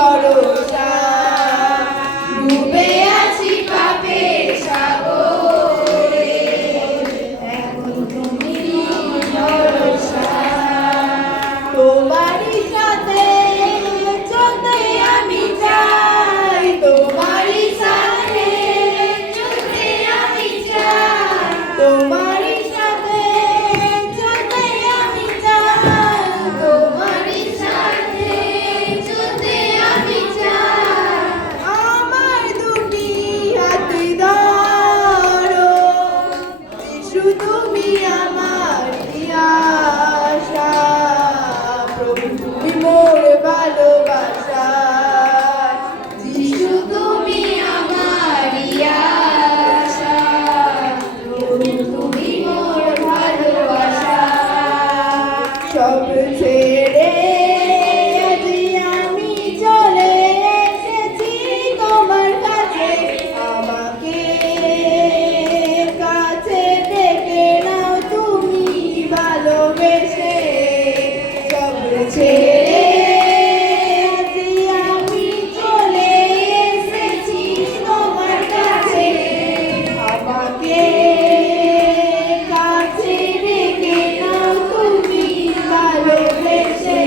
ভরসা, ডুবে আছি পাপের সাগরে, এখন তুমি ভরসা। তোমারই সাথে চলতে আমি চাই, তোমারই সাথে চলতে আমি চাই, তোমারই সাথে চলতে আমি চাই, তোমারই সাথে চলতে আমি চাই। আমার দুটি হাত ধরো, যিশু তুমি আমার আশা, প্রভু তুমি মোর ভালোবাসা, যিশু তুমি আমার আশা, প্রভু তুমি মোর ভালোবাসা। সব ছেড়ে আজি আমি চলে এসেছি তোমার কাছে, আমাকে কাছে ডেকে নাও তুমি ভালোবেসে। সব ছেড়ে আজি আমি চলে এসেছি তোমার কাছে, আমাকে কাছে ডেকে নাও তুমি ভালোবেসে।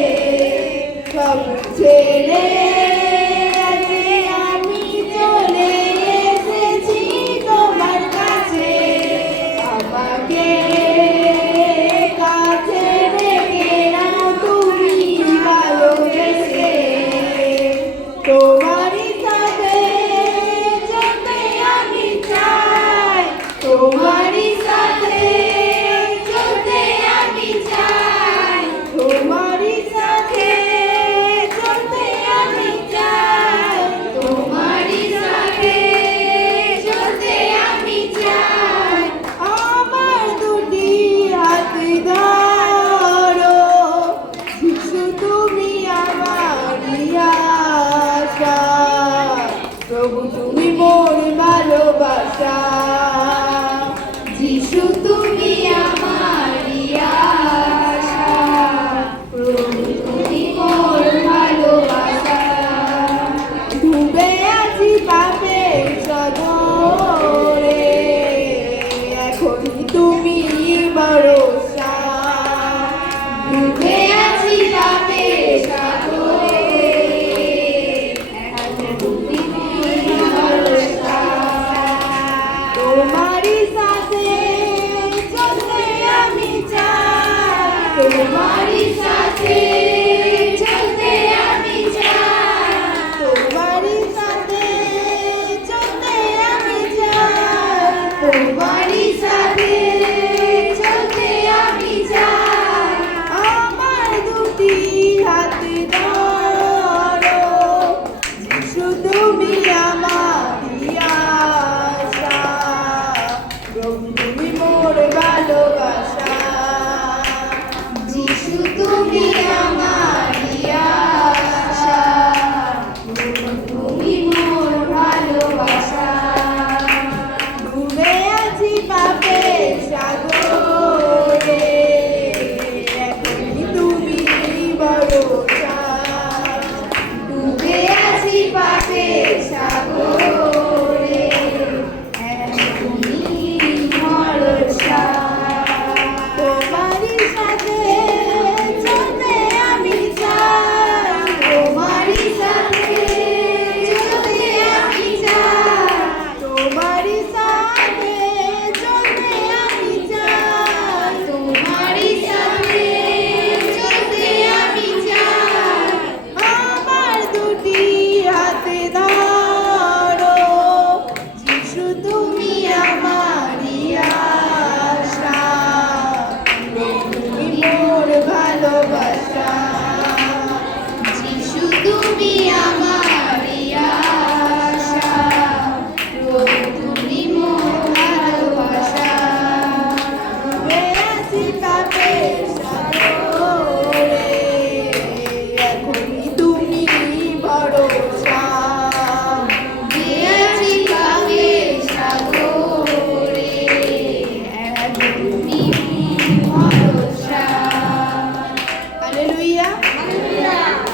সব ছেড়ে আজি আমি চলে এসেছি তোমার কাছে, আমাকে কাছে ডেকে নাও তুমি ভালোবেসে। তোমারই সাথে চলতে আমি চাই, তোমারই সাথে চলতে আমি চাই, তোমারই সাথে চলতে আমি চাই, তোমারই সাথে চলতে আমি চাই। আমার দুটি হাত ধরো, যিশু তুমি আমার আশা, প্রভু তুমি মোর ভালোবাসা।